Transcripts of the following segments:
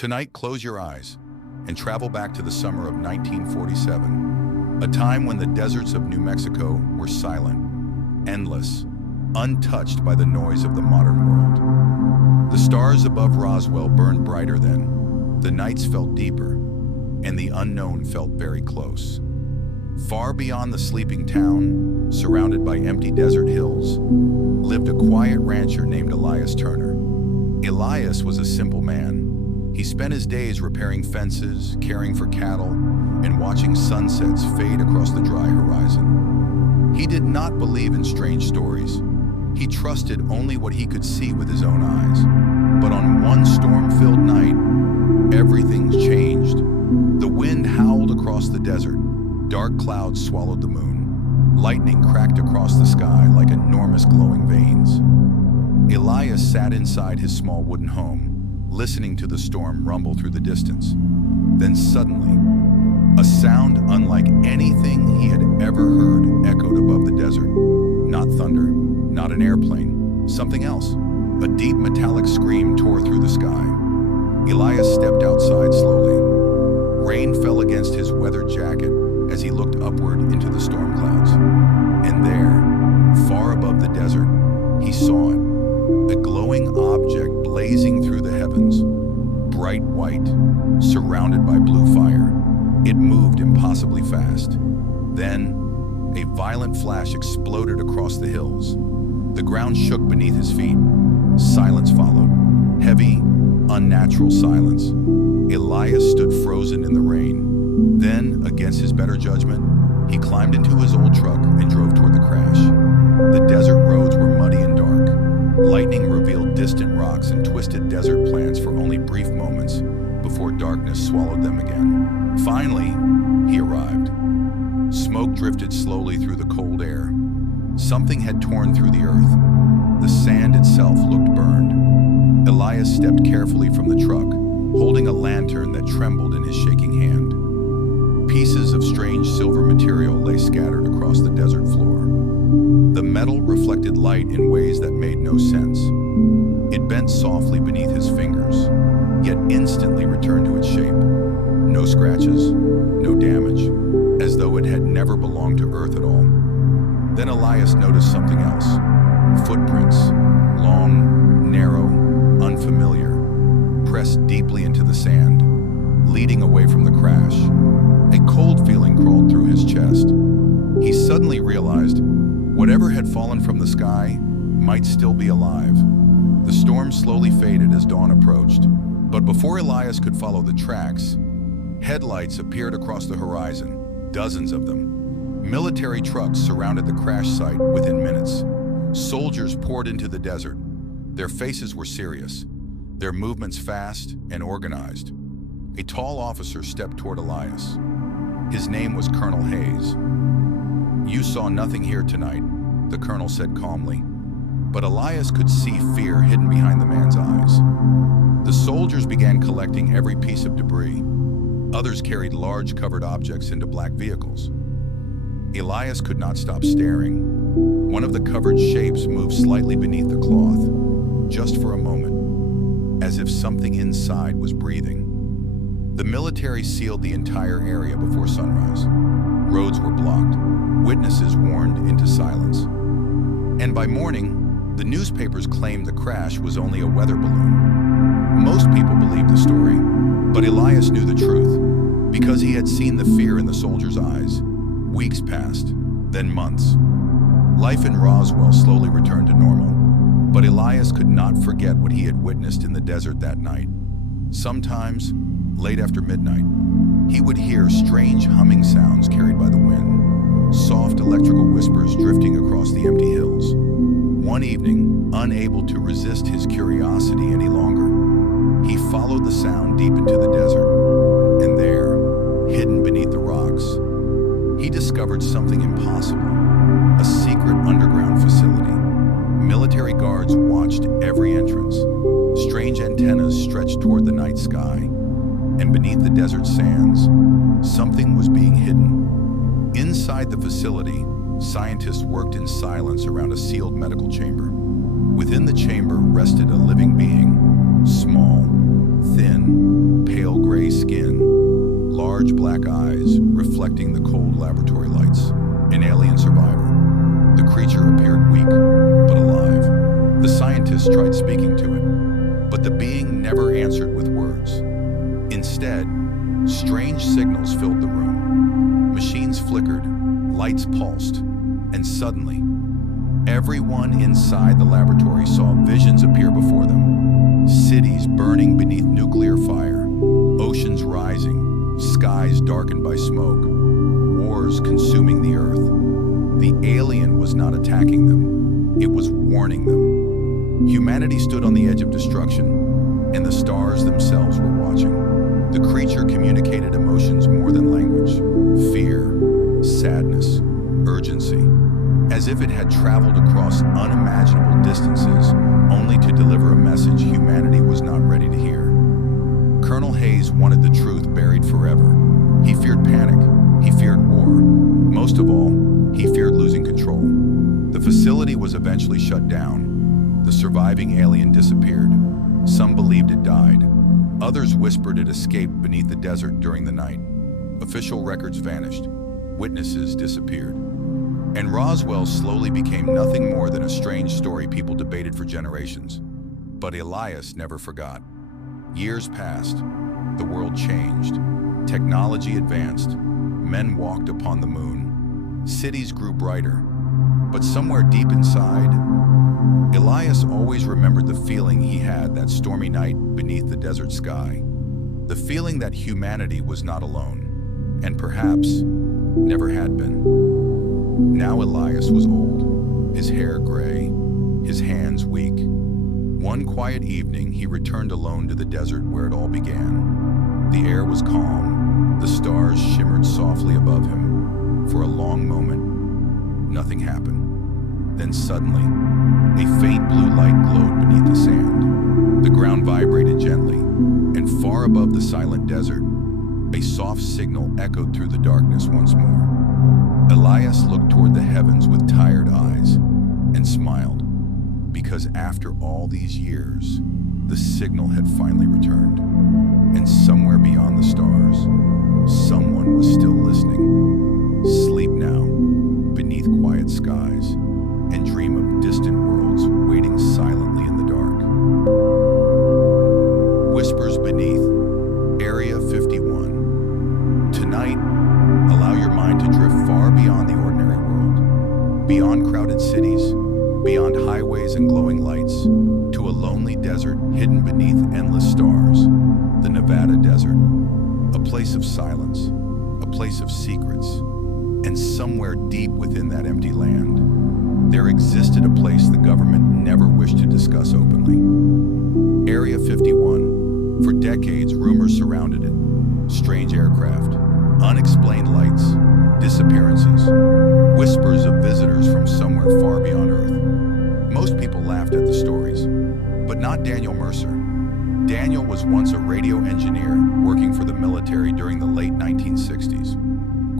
Tonight, close your eyes and travel back to the summer of 1947, a time when the deserts of New Mexico were silent, endless, untouched by the noise of the modern world. The stars above Roswell burned brighter then, the nights felt deeper, and the unknown felt very close. Far beyond the sleeping town, surrounded by empty desert hills, lived a quiet rancher named Elias Turner. Elias was a simple man. He spent his days repairing fences, caring for cattle, and watching sunsets fade across the dry horizon. He did not believe in strange stories. He trusted only what he could see with his own eyes. But on one storm-filled night, everything changed. The wind howled across the desert. Dark clouds swallowed the moon. Lightning cracked across the sky like enormous glowing veins. Elias sat inside his small wooden home, listening to the storm rumble through the distance. Then suddenly, a sound unlike anything he had ever heard echoed above the desert. Not thunder, not an airplane, something else. A deep metallic scream tore through the sky. Elias stepped outside slowly. Rain fell against his weathered jacket as he looked upward into the storm clouds. And there, far above the desert, he saw it. A glowing object blazing through the heavens, bright white, surrounded by blue fire. It moved impossibly fast. Then, a violent flash exploded across the hills. The ground shook beneath his feet. Silence followed. Heavy, unnatural silence. Elias stood frozen in the rain. Then, against his better judgment, he climbed into his old truck and drove toward the crash. The desert roads were muddy and dark. Lightning revealed distant rocks and twisted desert plants for only brief moments before darkness swallowed them again. Finally, he arrived. Smoke drifted slowly through the cold air. Something had torn through the earth. The sand itself looked burned. Elias stepped carefully from the truck, holding a lantern that trembled in his shaking hand. Pieces of strange silver material lay scattered across the desert floor. The metal reflected light in ways that made no sense. It bent softly beneath his fingers, yet instantly returned to its shape. No scratches, no damage, as though it had never belonged to Earth at all. Then Elias noticed something else. Footprints, long, narrow, unfamiliar, pressed deeply into the sand, leading away from the crash. A cold feeling crawled through his chest. He suddenly realized whatever had fallen from the sky might still be alive. The storm slowly faded as dawn approached, but before Elias could follow the tracks, headlights appeared across the horizon, dozens of them. Military trucks surrounded the crash site within minutes. Soldiers poured into the desert. Their faces were serious, their movements fast and organized. A tall officer stepped toward Elias. His name was Colonel Hayes. "You saw nothing here tonight," the colonel said calmly, but Elias could see fear hidden behind the man's eyes. The soldiers began collecting every piece of debris. Others carried large covered objects into black vehicles. Elias could not stop staring. One of the covered shapes moved slightly beneath the cloth, just for a moment, as if something inside was breathing. The military sealed the entire area before sunrise. Roads were blocked, witnesses warned into silence. And by morning, the newspapers claimed the crash was only a weather balloon. Most people believed the story, but Elias knew the truth, because he had seen the fear in the soldiers' eyes. Weeks passed, then months. Life in Roswell slowly returned to normal, but Elias could not forget what he had witnessed in the desert that night. Sometimes, late after midnight, he would hear strange humming sounds carried by the wind, soft electrical whispers drifting across the empty hills. One evening, unable to resist his curiosity any longer, he followed the sound deep into the desert, and there, hidden beneath the rocks, he discovered something impossible, a secret underground facility. Military guards watched every entrance. Strange antennas stretched toward the night sky, and beneath the desert sands, something was being hidden. Inside the facility, scientists worked in silence around a sealed medical chamber. Within the chamber rested a living being, small, thin, gray skin, large black eyes reflecting the cold laboratory lights. An alien survivor. The creature appeared weak, but alive. The scientists tried speaking to it, but the being never answered with words. Instead, strange signals filled the room. Machines flickered, lights pulsed, and suddenly, everyone inside the laboratory saw visions appear before them. Cities burning beneath nuclear fire, oceans rising, skies darkened by smoke, wars consuming the earth. The alien was not attacking them, it was warning them. Humanity stood on the edge of destruction, and the stars themselves were watching. The creature communicated emotions more than language: fear, sadness, urgency, as if it had traveled across unimaginable distances only to deliver a message humanity was not ready to hear. Colonel Hayes wanted the truth buried forever. He feared panic, he feared war. Most of all, he feared losing control. The facility was eventually shut down. The surviving alien disappeared. Some believed it died. Others whispered it escaped beneath the desert during the night. Official records vanished. Witnesses disappeared. And Roswell slowly became nothing more than a strange story people debated for generations. But Elias never forgot. Years passed. The world changed. Technology advanced. Men walked upon the moon. Cities grew brighter. But somewhere deep inside, Elias always remembered the feeling he had that stormy night beneath the desert sky. The feeling that humanity was not alone, and perhaps never had been. Now Elias was old, his hair gray, his hands weak. One quiet evening, he returned alone to the desert where it all began. The air was calm, the stars shimmered softly above him. For a long moment, nothing happened. Then suddenly, a faint blue light glowed beneath the sand. The ground vibrated gently, and far above the silent desert, a soft signal echoed through the darkness once more. Elias looked toward the heavens with tired eyes and smiled, because after all these years, the signal had finally returned. And somewhere beyond the stars, someone was still listening. Sleep now, beneath quiet skies, and dream of distant worlds waiting silently in the dark. Whispers beneath, Area 51. Tonight, allow your mind to drift far beyond the ordinary world, beyond crowded cities, beyond highways and glowing lights, to a lonely desert hidden beneath endless stars, the Nevada desert, a place of silence, a place of secrets, and somewhere deep within that empty land, there existed a place the government never wished to discuss openly. Area 51. For decades, rumors surrounded it. Strange aircraft, unexplained lights, disappearances, whispers of visitors from somewhere far beyond Earth. Most people laughed at the stories, but not Daniel Mercer. Daniel was once a radio engineer working for the military during the late 1960s.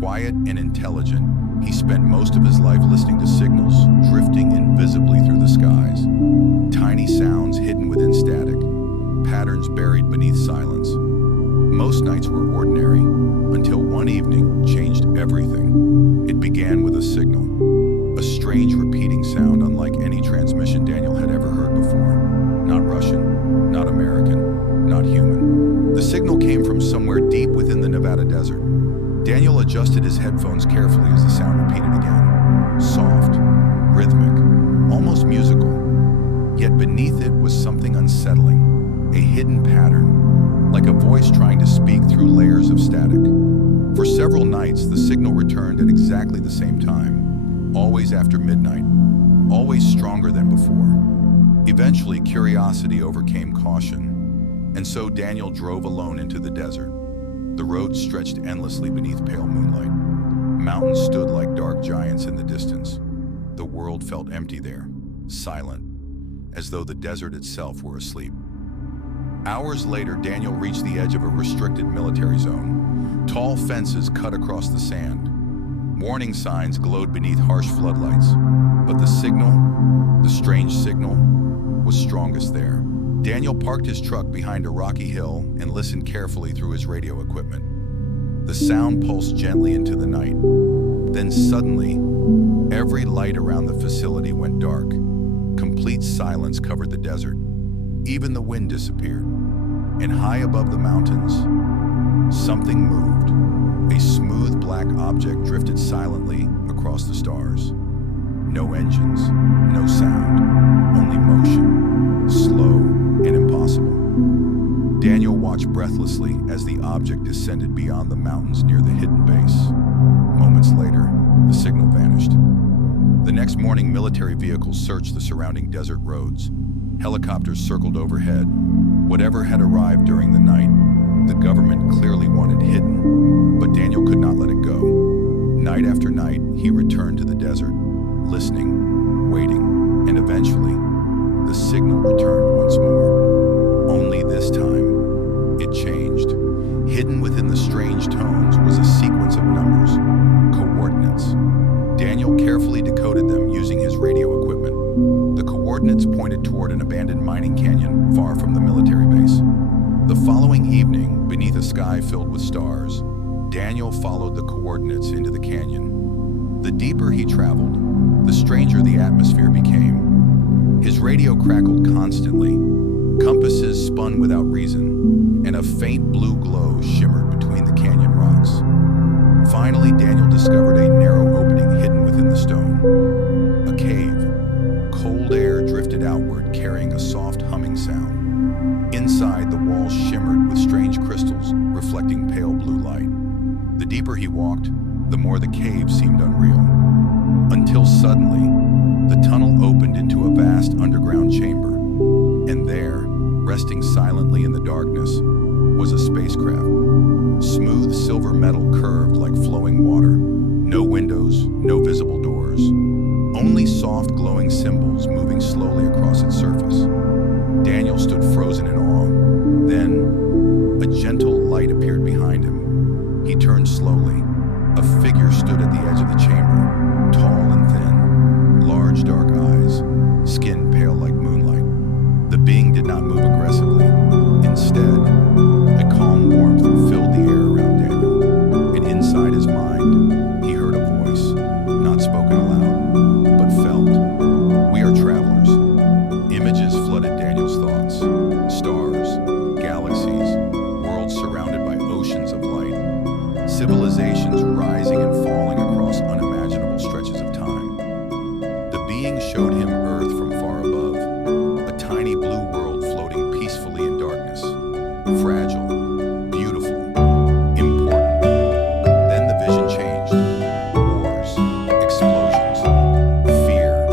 Quiet and intelligent, he spent most of his life listening to signals drifting invisibly through the skies. Tiny sounds hidden within static, patterns buried beneath silence. Most nights were ordinary, until one evening changed everything. It began with a signal, a strange repeating sound unlike any transmission Daniel had ever heard before. Not Russian, not American, not human. The signal came from somewhere deep within the Nevada desert. Daniel adjusted his headphones carefully as the sound repeated again. Soft, rhythmic, almost musical. Yet beneath it was something unsettling, a hidden pattern, like a voice trying to speak through layers of static. For several nights, the signal returned at exactly the same time, always after midnight, always stronger than before. Eventually, curiosity overcame caution, and so Daniel drove alone into the desert. The road stretched endlessly beneath pale moonlight. Mountains stood like dark giants in the distance. The world felt empty there, silent, as though the desert itself were asleep. Hours later, Daniel reached the edge of a restricted military zone. Tall fences cut across the sand. Warning signs glowed beneath harsh floodlights. But the signal, the strange signal, was strongest there. Daniel parked his truck behind a rocky hill and listened carefully through his radio equipment. The sound pulsed gently into the night. Then suddenly, every light around the facility went dark. Complete silence covered the desert. Even the wind disappeared. And high above the mountains, something moved. A smooth black object drifted silently across the stars. No engines, no sound, only motion, slow and impossible. Daniel watched breathlessly as the object descended beyond the mountains near the hidden base. Moments later, the signal vanished. The next morning, military vehicles searched the surrounding desert roads. Helicopters circled overhead. Whatever had arrived during the night, the government clearly wanted hidden, but Daniel could not let it go. Night after night, he returned to the desert, listening, waiting, and eventually, the signal returned once more. Only this time, it changed. Hidden within the strange tones was a sequence of numbers, coordinates. Daniel carefully decoded them using his radio equipment. The coordinates pointed toward an abandoned mining canyon far from the military base. The following evening, beneath a sky filled with stars, Daniel followed the coordinates into the canyon. The deeper he traveled, the stranger the atmosphere became. His radio crackled constantly, compasses spun without reason, and a faint blue glow shimmered between the canyon rocks. Finally, Daniel discovered a narrow opening hidden within the stone. A cave. Cold air drifted outward, carrying a soft humming sound. Inside, the walls shimmered with strange crystals, reflecting pale blue light. The deeper he walked, the more the cave seemed unreal. Until suddenly, the tunnel opened into a vast underground chamber. And there, resting silently in the darkness, was a spacecraft. Smooth silver metal curved like flowing water. No windows, no visible doors. Only soft glowing symbols moving slowly across its surface. Daniel stood frozen in awe. Then, a gentle light appeared behind him. He turned slowly. A figure stood at the edge of the chamber, tall and thin, large dark eyes, skin pale like moonlight. The being did not move aggressively. Instead, a calm warmth filled the air around Daniel, and inside his mind, he heard a voice, not spoken aloud, but felt. "We are travelers." Images flooded Daniel's thoughts. Stars, galaxies, worlds surrounded by oceans of light. Civilizations rising and falling across unimaginable stretches of time. The being showed him Earth from far above, a tiny blue world floating peacefully in darkness. Fragile, beautiful, important. Then the vision changed. Wars, explosions, fear,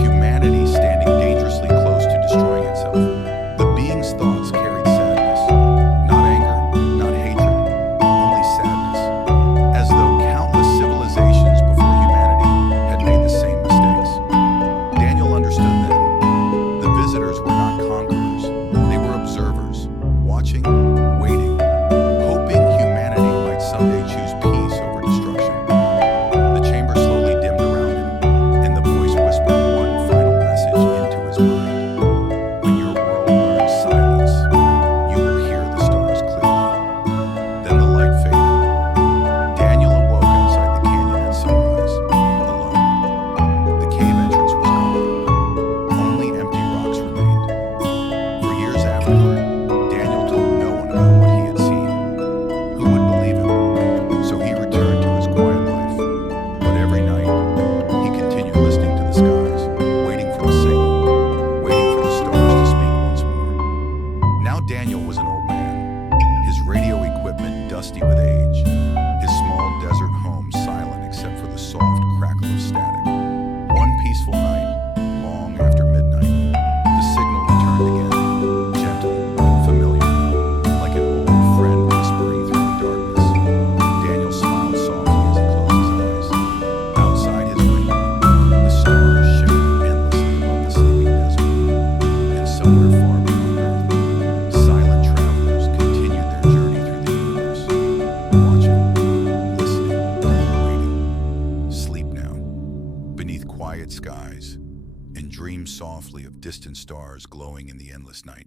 humanity standing dangerously close to destroying itself. The being's thoughts carried sadness. Not anger, not hatred, only sadness. As though countless civilizations before humanity had made the same mistakes. Daniel understood then. The visitors were not conquerors. They were observers, watching, waiting, hoping humanity might someday choose peace over destruction. The chamber slowly dimmed around him, and the voice whispered one final message into his mind. When your world learns silence, you will hear the stars clearly. Then the light faded. Daniel awoke outside the canyon at sunrise, alone. The cave entrance was gone. Only empty rocks remained. For years afterward, Daniel told no one about what he had seen. Who would believe him? So he returned to his quiet life. But every night, he continued listening to the skies, waiting for the signal, waiting for the stars to speak once more. Now Daniel was an old man, his radio equipment dusty with age, his small desert home silent except for the soft crackle of static. One peaceful night, long after midnight, the signal returned again, gentle, familiar, like an old friend whispering through the darkness. Daniel smiled softly as he closed his eyes. Outside his window, the stars shimmered endlessly above the sleeping desert. And somewhere far beyond Earth, silent travelers continued their journey through the universe, watching, listening, waiting. Sleep now, beneath quiet skies. softly of distant stars glowing in the endless night.